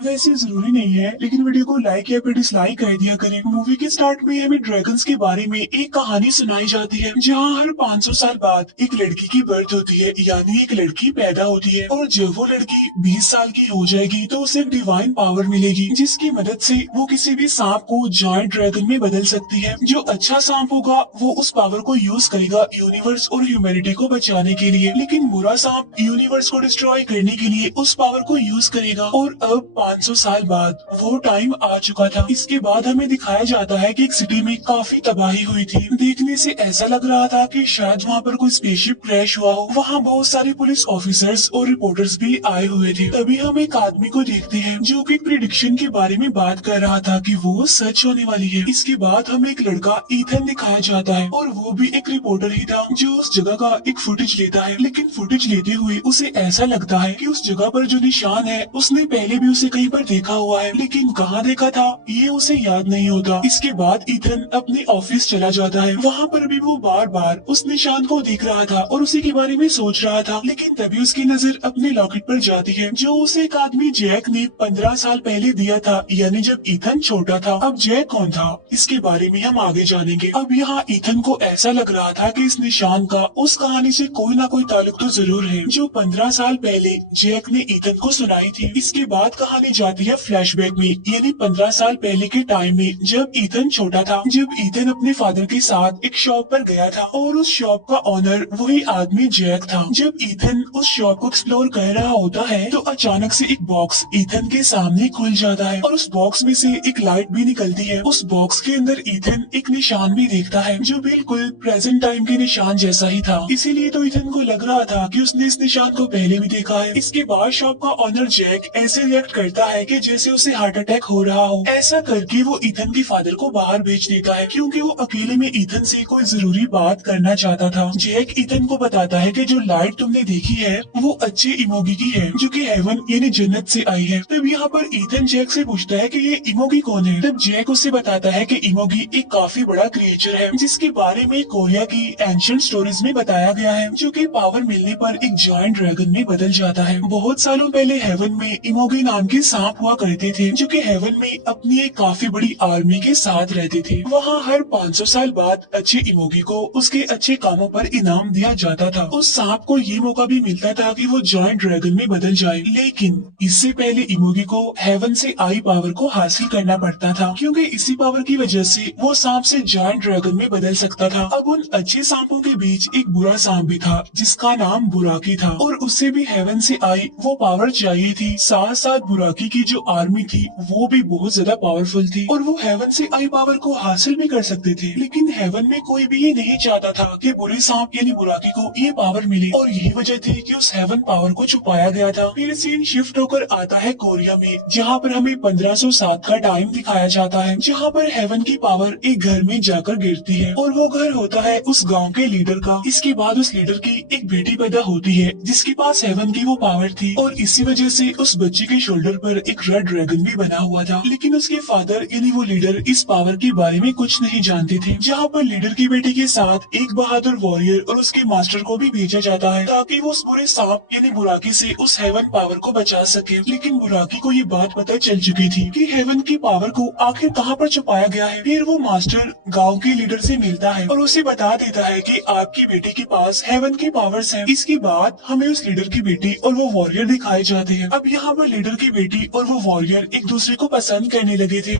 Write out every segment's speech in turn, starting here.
वैसे जरूरी नहीं है, लेकिन वीडियो को लाइक या फिर डिसलाइक कर दिया करें। मूवी के स्टार्ट में हमें ड्रैगन्स के बारे में एक कहानी सुनाई जाती है, जहाँ हर 500 साल बाद एक लड़की की बर्थ होती है, यानी एक लड़की पैदा होती है। और जब वो लड़की 20 साल की हो जाएगी तो उसे एक डिवाइन पावर मिलेगी, जिसकी मदद से वो किसी भी सांप को जायंट ड्रैगन में बदल सकती है। जो अच्छा सांप होगा वो उस पावर को यूज करेगा यूनिवर्स और ह्यूमैनिटी को बचाने के लिए, लेकिन बुरा सांप यूनिवर्स को डिस्ट्रॉय करने के लिए उस पावर को यूज करेगा। और अब 500 साल बाद वो टाइम आ चुका था। इसके बाद हमें दिखाया जाता है कि एक सिटी में काफी तबाही हुई थी। देखने से ऐसा लग रहा था कि शायद वहाँ पर कोई स्पेसशिप क्रैश हुआ हो। वहाँ बहुत सारे पुलिस ऑफिसर्स और रिपोर्टर्स भी आए हुए थे। तभी हम एक आदमी को देखते हैं जो कि प्रिडिक्शन के बारे में बात कर रहा था कि वो सच होने वाली है। इसके बाद हमें एक लड़का ईथन दिखाया जाता है, और वो भी एक रिपोर्टर ही था जो उस जगह का एक फुटेज लेता है। लेकिन फुटेज लेते हुए उसे ऐसा लगता है कि उस जगह पर जो निशान है उसने पहले भी उसे कहीं पर देखा हुआ है, लेकिन कहाँ देखा था ये उसे याद नहीं होता। इसके बाद ईथन अपने ऑफिस चला जाता है। वहाँ पर भी वो बार बार उस निशान को देख रहा था और उसी के बारे में सोच रहा था, लेकिन तभी उसकी नजर अपने लॉकेट पर जाती है जो उसे एक आदमी जैक ने 15 साल पहले दिया था, यानी जब ईथन छोटा था। अब जैक कौन था इसके बारे में हम आगे जानेंगे। अब यहाँ ईथन को ऐसा लग रहा था कि इस निशान का उस कहानी से कोई ना कोई ताल्लुक तो जरूर है जो 15 साल पहले जैक ने ईथन को सुनाई थी। इसके बाद कहानी जाती है फ्लैशबैक में, यानी 15 साल पहले के टाइम में जब ईथन छोटा था। जब ईथन अपने फादर के साथ एक शॉप पर गया था और उस शॉप का ऑनर वही आदमी जैक था। जब ईथन उस शॉप को एक्सप्लोर कर रहा होता है तो अचानक से एक बॉक्स ईथन के सामने खुल जाता है और उस बॉक्स में से एक लाइट भी निकलती है। उस बॉक्स के अंदर ईथन एक निशान भी देखता है जो बिल्कुल प्रेजेंट टाइम के निशान जैसा ही था। इसीलिए तो ईथन को लग रहा था कि उसने इस निशान को पहले भी देखा है। इसके बाद शॉप का ऑनर जैक ऐसे रिएक्ट करता है कि जैसे उसे हार्ट अटैक हो रहा हो। ऐसा करके वो ईथन के फादर को बाहर भेज देता है, क्योंकि वो अकेले में ईथन से कोई जरूरी बात करना चाहता था। जैक ईथन को बताता है कि जो लाइट तुमने देखी है वो अच्छे इमोगी की है, जो कि हेवन यानी जन्नत से आई है। तब यहाँ पर ईथन जैक से पूछता है कि ये इमोगी कौन है। तब जैक उसे बताता है कि इमोगी एक काफी बड़ा क्रिएचर है जिसके बारे में कोरिया की एंशिएंट स्टोरीज में बताया गया है, जो कि पावर मिलने पर एक जायंट ड्रैगन में बदल जाता है। बहुत सालों पहले हेवन में इमोगी नाम के सांप हुआ करते थे, जो कि हेवन में अपनी एक काफी बड़ी आर्मी के साथ रहते थे। वहाँ हर 500 साल बाद अच्छे इमोगी को उसके अच्छे कामों पर इनाम दिया जाता था। उस सांप को ये मौका भी मिलता था कि वो जायंट ड्रैगन में बदल जाए, लेकिन इससे पहले इमोगी को हेवन से आई पावर को हासिल करना पड़ता था, क्योंकि इसी पावर की वजह से वो सांप से जायंट ड्रैगन में बदल सकता था। अब उन अच्छे सांपों के बीच एक बुरा सांप भी था जिसका नाम बुराकी था, और उससे भी हेवन से आई वो पावर चाहिए थी। साथ साथ बुराकी की जो आर्मी थी वो भी बहुत ज्यादा पावरफुल थी और वो हेवन से आई पावर को हासिल भी कर सकते थे, लेकिन हेवन में कोई भी ये नहीं चाहता था कि बुरे सांप यानी बुराकी को ये पावर मिले, और यही वजह थी कि उस हेवन पावर को छुपाया गया था। फिर सीन शिफ्ट होकर आता है कोरिया में, जहाँ पर हमें 1507 का टाइम दिखाया जाता है, जहाँ पर हेवन की पावर एक घर में जाकर गिरती है और वो घर होता है उस गाँव के लीडर का। इसके बाद उस लीडर की एक बेटी पैदा होती है जिसके पास हेवन की वो पावर थी, और इसी वजह से उस बच्चे के शोल्डर पर एक रेड ड्रैगन भी बना हुआ था। लेकिन उसके फादर यानी वो लीडर इस पावर के बारे में कुछ नहीं जानते थे। जहाँ पर लीडर की बेटी के साथ एक बहादुर वॉरियर और उसके मास्टर को भी भेजा जाता है ताकि वो उस बुरे सांप यानी बुराकी से उस हेवन पावर को बचा सके। लेकिन बुराकी को ये बात पता चल चुकी थी कि हेवन की पावर को आखिर कहाँ पर छुपाया गया है। फिर वो मास्टर गाँव के लीडर से मिलता है और उसे बता देता है कि आपकी बेटी के पास हेवन की पावर्स है। इसके बाद हमें उस लीडर की बेटी और वो वॉरियर दिखाए जाते हैं। अब यहाँ पर लीडर की बेटी और वो वॉरियर एक दूसरे को पसंद करने लगे थे।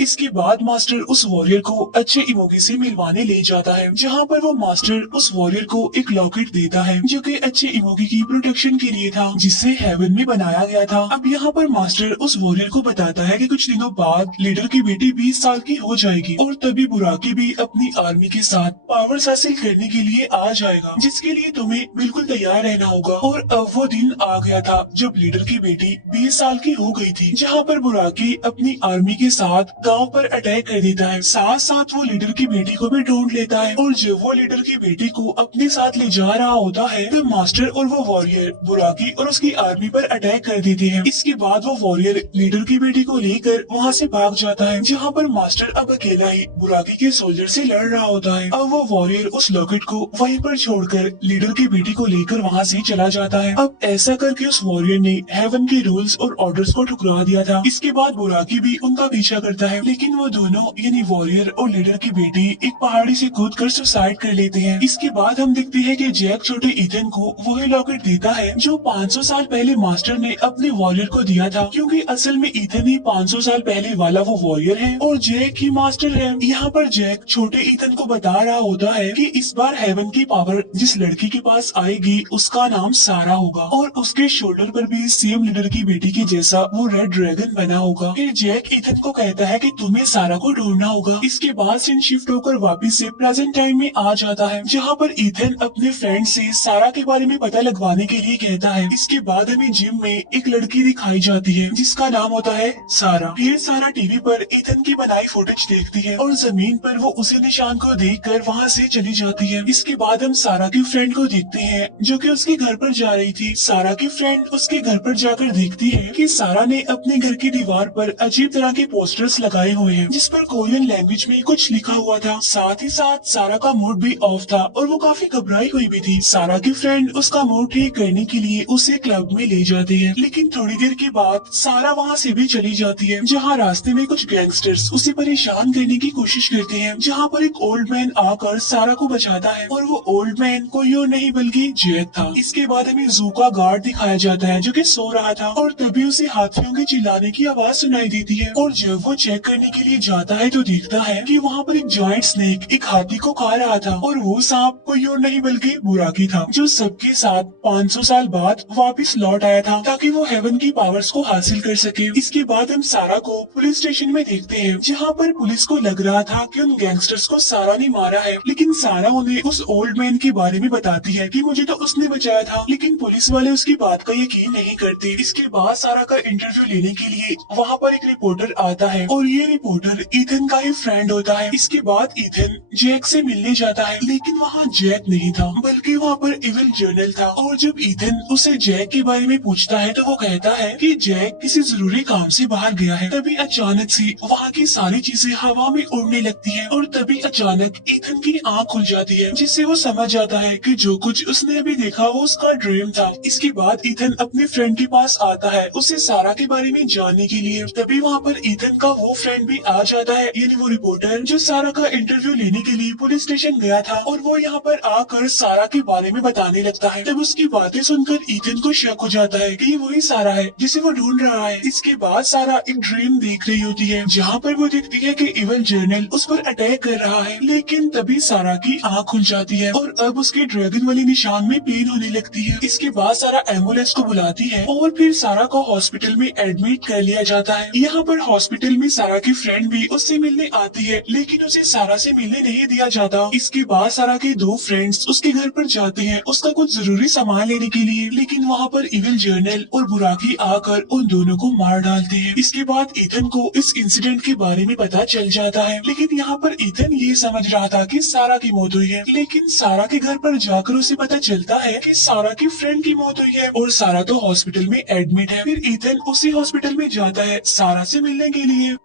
इसके बाद मास्टर उस वॉरियर को अच्छे इमोगी से मिलवाने ले जाता है, जहाँ पर वो मास्टर उस वॉरियर को एक लॉकेट देता है जो कि अच्छे इमोगी की प्रोटेक्शन के लिए था, जिसे हेवन में बनाया गया था। अब यहाँ पर मास्टर उस वॉरियर को बताता है कि कुछ दिनों बाद लीडर की बेटी 20 साल की हो जाएगी और तभी बुराकी भी अपनी आर्मी के साथ पावर्स हासिल करने के लिए आ जाएगा, जिसके लिए तुम्हें बिल्कुल तैयार रहना होगा। और अब वो दिन आ गया था जब लीडर की बेटी 20 साल की हो गई थी, जहाँ पर बुराकी अपनी आर्मी के साथ गांव पर अटैक कर देता है। साथ साथ वो लीडर की बेटी को भी ढूंढ लेता है और जब वो लीडर की बेटी को अपने साथ ले जा रहा होता है तब मास्टर और वो वॉरियर बुराकी और उसकी आर्मी पर अटैक कर देते हैं। इसके बाद वो वॉरियर लीडर की बेटी को लेकर वहाँ से भाग जाता है, जहाँ पर मास्टर अब अकेला ही बुराकी के सोल्जर से लड़ रहा होता है। अब वो वॉरियर उस लॉकेट को वहीं पर छोड़कर लीडर की बेटी को लेकर वहाँ से चला जाता है। अब ऐसा करके उस वॉरियर ने हेवन के रूल्स और ऑर्डर्स को ठुकरा दिया था। इसके बाद बुराकी भी उनका पीछा करता है, लेकिन वो दोनों यानी वॉरियर और लीडर की बेटी एक पहाड़ी से कूदकर सुसाइड कर लेते हैं। इसके बाद हम देखते हैं कि जैक छोटे ईथन को वही लॉकेट देता है जो 500 साल पहले मास्टर ने अपने वॉरियर को दिया था, क्योंकि असल में ईथन ही 500 साल पहले वाला वो वॉरियर है और जैक ही मास्टर है। यहाँ पर जैक छोटे ईथन को बता रहा होता है कि इस बार हेवन की पावर जिस लड़की के पास आएगी उसका नाम सारा होगा और उसके शोल्डर पर भी सेम लीडर की बेटी के जैसा वो रेड ड्रैगन बना होगा। फिर जैक ईथन को कहता है कि तुम्हें सारा को ढूंढना होगा। इसके बाद सीन शिफ्ट होकर वापस से प्रेजेंट टाइम में आ जाता है, जहाँ पर ईथन अपने फ्रेंड से सारा के बारे में पता लगवाने के लिए कहता है। इसके बाद हमें जिम में एक लड़की दिखाई जाती है जिसका नाम होता है सारा। फिर सारा टीवी पर ईथन की बनाई फुटेज देखती है और जमीन पर वो उसी निशान को देखकर वहाँ से चली जाती है। इसके बाद हम सारा की फ्रेंड को देखते हैं जो कि उसके घर पर जा रही थी। सारा की फ्रेंड उसके घर पर जाकर देखती है कि सारा ने अपने घर की दीवार पर अजीब तरह के पोस्टर्स लगाए हुए हैं जिस पर कोरियन लैंग्वेज में कुछ लिखा हुआ था। साथ ही साथ सारा का मूड भी ऑफ था और वो काफी घबराई हुई भी थी। सारा की फ्रेंड उसका मूड ठीक करने के लिए उसे क्लब में ले जाती है, लेकिन थोड़ी देर के बाद सारा वहाँ से भी चली जाती है, जहाँ रास्ते में कुछ गैंगस्टर्स उसे परेशान करने की कोशिश करते हैं, जहाँ पर एक ओल्ड मैन आकर सारा को बचाता है और वो ओल्ड मैन कोई और नहीं बल्कि जैक था। इसके बाद हमें जू का गार्ड दिखाया जाता है जो कि सो रहा था और तभी उसे हाथियों के चिल्लाने की आवाज सुनाई देती है और जब वो चेक करने के लिए जाता है तो देखता है कि वहाँ पर एक जॉइंट स्नेक एक हाथी को खा रहा था और वो सांप कोई और नहीं बल्कि बुराकी था, जो सबके साथ 500 साल बाद वापस लौट आया था ताकि वो हेवन की पावर्स को हासिल कर सके। इसके बाद हम सारा को पुलिस स्टेशन में देखते हैं, जहाँ पर पुलिस को लग रहा था कि उन गैंगस्टर्स को सारा ने मारा है, लेकिन सारा उन्हें उस ओल्ड मैन के बारे में बताती है कि मुझे तो उसने बचाया था, लेकिन पुलिस वाले उसकी बात का यकीन नहीं करते। इसके बाद सारा का इंटरव्यू लेने के लिए वहाँ पर एक रिपोर्टर आता है और ये रिपोर्टर ईथन का ही फ्रेंड होता है। इसके बाद ईथन जैक से मिलने जाता है, लेकिन वहाँ जैक नहीं था बल्कि वहाँ पर इविल जर्नल था और जब ईथन उसे जैक के बारे में पूछता है तो वो कहता है कि जैक किसी जरूरी काम से बाहर गया है। तभी अचानक से वहाँ की सारी चीजें हवा में उड़ने लगती है और तभी अचानक ईथन की आँख खुल जाती है, जिससे वो समझ जाता है कि जो कुछ उसने अभी देखा वो उसका ड्रीम था। इसके बाद ईथन अपने फ्रेंड के पास आता है उसे सारा के बारे में जानने के लिए। तभी वहाँ पर ईथन का वो फ्रेंड भी आ जाता है, यानी वो रिपोर्टर जो सारा का इंटरव्यू लेने के लिए पुलिस स्टेशन गया था, और वो यहाँ पर आकर सारा के बारे में बताने लगता है। तब उसकी बातें सुनकर ईथन को शक हो जाता है कि ये वही सारा है जिसे वो ढूंढ रहा है। इसके बाद सारा एक ड्रीम देख रही होती है जहाँ पर वो देखती है कि इविल जर्नल उस पर अटैक कर रहा है, लेकिन तभी सारा की आँख खुल जाती है और अब उसके ड्रैगन वाले निशान में पेन होने लगती है। इसके बाद सारा एम्बुलेंस को बुलाती है और फिर सारा को हॉस्पिटल में एडमिट कर लिया जाता है। यहाँ पर हॉस्पिटल में सारा की फ्रेंड भी उससे मिलने आती है, लेकिन उसे सारा से मिलने नहीं दिया जाता। इसके बाद सारा के दो फ्रेंड्स उसके घर पर जाते हैं उसका कुछ जरूरी सामान लेने के लिए, लेकिन वहाँ पर इविल जर्नल और बुराकी आकर उन दोनों को मार डालते हैं। इसके बाद ईथन को इस इंसिडेंट के बारे में पता चल जाता है, लेकिन यहाँ पर ईथन ये समझ रहा था कि सारा की मौत हुई है, लेकिन सारा के घर पर जाकर उसे पता चलता है कि सारा की फ्रेंड की मौत हुई है और सारा तो हॉस्पिटल में एडमिट है। फिर ईथन उसी हॉस्पिटल में जाता है सारा से मिलने के लिए,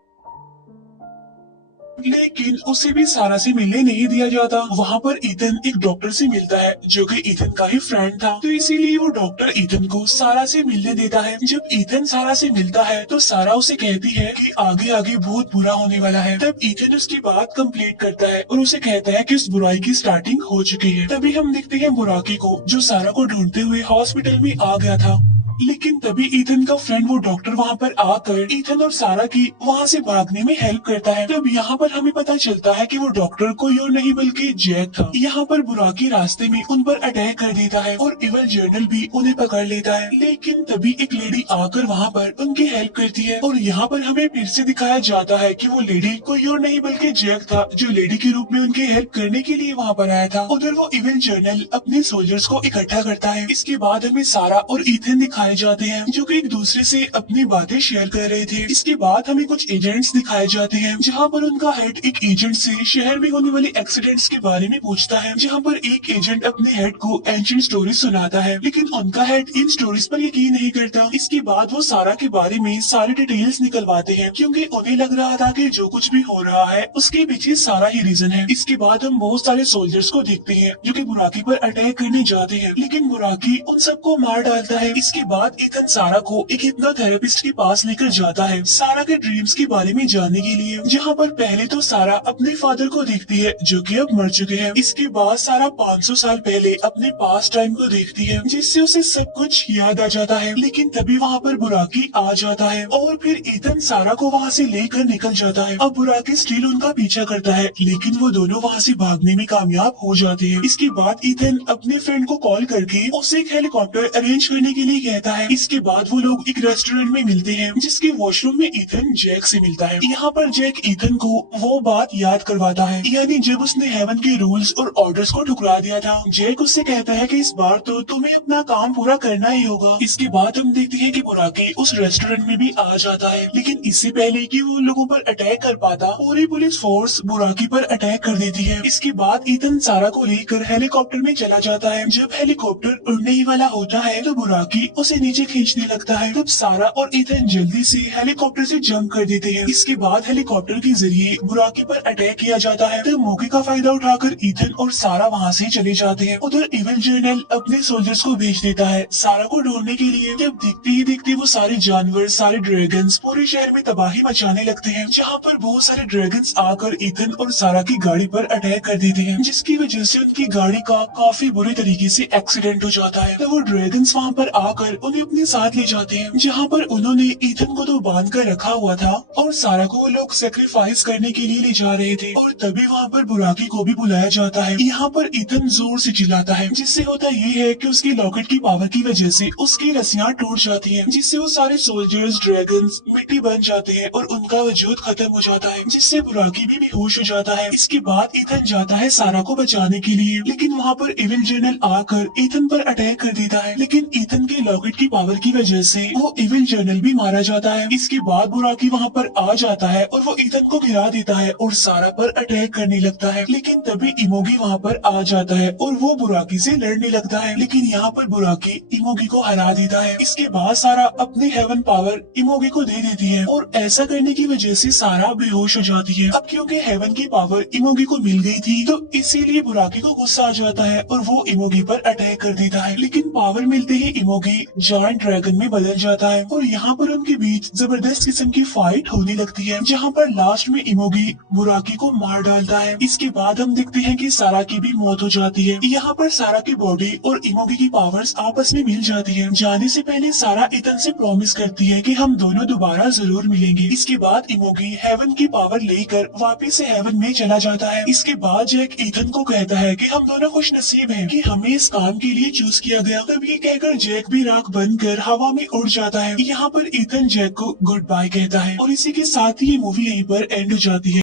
लेकिन उसे भी सारा से मिलने नहीं दिया जाता। वहाँ पर ईथन एक डॉक्टर से मिलता है जो कि ईथन का ही फ्रेंड था, तो इसीलिए वो डॉक्टर ईथन को सारा से मिलने देता है। जब ईथन सारा से मिलता है तो सारा उसे कहती है कि आगे आगे बहुत बुरा होने वाला है। तब ईथन उसकी बात कंप्लीट करता है और उसे कहता है कि उस बुराई की स्टार्टिंग हो चुकी है। तभी हम देखते हैं बुराकी को जो सारा को ढूंढते हुए हॉस्पिटल में आ गया था, लेकिन तभी ईथन का फ्रेंड वो डॉक्टर वहाँ पर आकर ईथन और सारा की वहाँ से भागने में हेल्प करता है। तब यहाँ पर हमें पता चलता है कि वो डॉक्टर कोई और नहीं बल्कि जैक था। यहाँ पर बुराकी रास्ते में उन पर अटैक कर देता है और इविल जर्नल भी उन्हें पकड़ लेता है, लेकिन तभी एक लेडी आकर वहाँ पर उनकी हेल्प करती है और यहाँ पर हमें फिर से दिखाया जाता है कि वो लेडी कोई और नहीं बल्कि जैक था, जो लेडी के रूप में उनकी हेल्प करने के लिए वहाँ पर आया था। उधर वो इविल जर्नल अपने सोल्जर्स को इकट्ठा करता है। इसके बाद हमें सारा और ईथन दिखाए जाते हैं जो कि एक दूसरे से अपनी बातें शेयर कर रहे थे। इसके बाद हमें कुछ एजेंट्स दिखाए जाते हैं जहाँ पर उनका हेड एक एजेंट से शहर में होने वाले एक्सीडेंट्स के बारे में पूछता है, जहाँ पर एक एजेंट अपने हेड को एंशिएंट स्टोरी सुनाता है, लेकिन उनका हेड इन स्टोरीज पर यकीन नहीं करता। इसके बाद वो सारा के बारे में सारी डिटेल्स निकलवाते हैं क्योंकि उन्हें लग रहा था कि जो कुछ भी हो रहा है उसके पीछे सारा ही रीजन है। इसके बाद हम बहुत सारे सोल्जर्स को देखते हैं जो कि बुराकी पर अटैक करने जाते हैं, लेकिन बुराकी उन सबको मार डालता है। इसके बाद ईथन सारा को एक हिप्नोथेरेपिस्ट के पास लेकर जाता है सारा के ड्रीम्स के बारे में जानने के लिए, जहाँ पर पहले तो सारा अपने फादर को देखती है जो कि अब मर चुके हैं। इसके बाद सारा 500 साल पहले अपने पास्ट टाइम को देखती है जिससे उसे सब कुछ याद आ जाता है, लेकिन तभी वहाँ पर बुराकी आ जाता है और फिर ईथन सारा को वहाँ से लेकर निकल जाता है। अब बुराकी स्टिल उनका पीछा करता है, लेकिन वो दोनों वहाँ से भागने में कामयाब हो जाते हैं। इसके बाद ईथन अपने फ्रेंड को कॉल करके उसे एक हेलीकॉप्टर अरेंज करने के लिए कहता है। इसके बाद वो लोग एक रेस्टोरेंट में मिलते हैं जिसके वॉशरूम में ईथन जैक से मिलता है। यहाँ पर जैक ईथन को वो बात याद करवाता है, यानी जब उसने हेवन के रूल्स और ऑर्डर्स को ठुकरा दिया था। जैक उससे कहता है कि इस बार तो तुम्हें अपना काम पूरा करना ही होगा। इसके बाद हम देखते हैं कि बुराकी उस रेस्टोरेंट में भी आ जाता है, लेकिन इससे पहले कि वो लोगों पर अटैक कर पाता, पूरी पुलिस फोर्स बुराकी पर अटैक कर देती है। इसके बाद ईथन सारा को लेकर हेलीकॉप्टर में चला जाता है। जब हेलीकॉप्टर उड़ने ही वाला होता है तो बुराकी उसे नीचे खींचने लगता है। तब सारा और ईथन जल्दी से हेलीकॉप्टर से जंप कर देते हैं। इसके बाद हेलीकॉप्टर के जरिए बुराकी पर अटैक किया जाता है। तब मौके का फायदा उठाकर ईथन और सारा वहाँ से चले जाते हैं। उधर इविल जर्नल अपने सोल्जर्स को भेज देता है सारा को ढूंढने के लिए। जब देखते ही देखते वो सारे जानवर, सारे ड्रैगन्स पूरे शहर में तबाही मचाने लगते हैं, जहाँ पर बहुत सारे ड्रैगन्स आकर ईथन और सारा की गाड़ी पर अटैक कर देते हैं, जिसकी वजह से उनकी गाड़ी का काफी बुरे तरीके से एक्सीडेंट हो जाता है। तो वो ड्रैगन्स वहाँ पर आकर उन्हें अपने साथ ले जाते हैं, जहाँ पर उन्होंने ईथन को तो बांध कर रखा हुआ था और सारा को वो लोग सेक्रीफाइस करने के लिए ले जा रहे थे। और तभी वहाँ पर बुराकी को भी बुलाया जाता है। यहाँ पर ईथन जोर से चिल्लाता है, जिससे होता ये है कि उसकी लॉकेट की पावर की वजह से उसकी रस्सियाँ टूट जाती हैं, जिससे वो सारे सोल्जर्स, ड्रैगन्स मिट्टी बन जाते हैं और उनका वजूद खत्म हो जाता है, जिससे बुराकी भी बेहोश हो जाता है। इसके बाद ईथन जाता है सारा को बचाने के लिए, लेकिन वहाँ पर इविल जर्नल आकर ईथन पर अटैक कर देता है, लेकिन ईथन के लॉकेट की पावर की वजह से वो इविल जर्नल भी मारा जाता है। इसके बाद बुराकी वहाँ पर आ जाता है और वो ईथन को गिरा देता है और सारा पर अटैक करने लगता है, लेकिन तभी इमोगी वहाँ पर आ जाता है और वो बुराकी से लड़ने लगता है, लेकिन यहाँ पर बुराकी इमोगी को हरा देता है। इसके बाद सारा अपनी हेवन पावर इमोगी को दे देती है और ऐसा करने की वजह से सारा बेहोश हो जाती है। अब क्योंकि हेवन की पावर इमोगी को मिल गई थी तो इसीलिए बुराकी को गुस्सा आ जाता है और वो इमोगी पर अटैक कर देता है, लेकिन पावर मिलते ही इमोगी जायंट ड्रैगन में बदल जाता है और यहाँ पर उनके बीच जबरदस्त किस्म की फाइट होने लगती है, जहाँ पर लास्ट में इमोगी बुराकी को मार डालता है। इसके बाद हम देखते हैं कि सारा की भी मौत हो जाती है। यहाँ पर सारा की बॉडी और इमोगी की पावर्स आपस में मिल जाती है। जाने से पहले सारा ईथन से प्रॉमिस करती है कि हम दोनों दोबारा जरूर मिलेंगे। इसके बाद इमोगी हेवन की पावर लेकर वापस से हेवन में चला जाता है। इसके बाद जैक ईथन को कहता है कि हम दोनों खुश नसीब हैं कि हमें इस काम के लिए चूज किया गया। तब ये कहकर जैक भी राख बनकर हवा में उड़ जाता है। यहाँ पर ईथन जैक को गुड बाय कहता है और इसी के साथ ही ये मूवी यहीं पर एंड हो जाती है।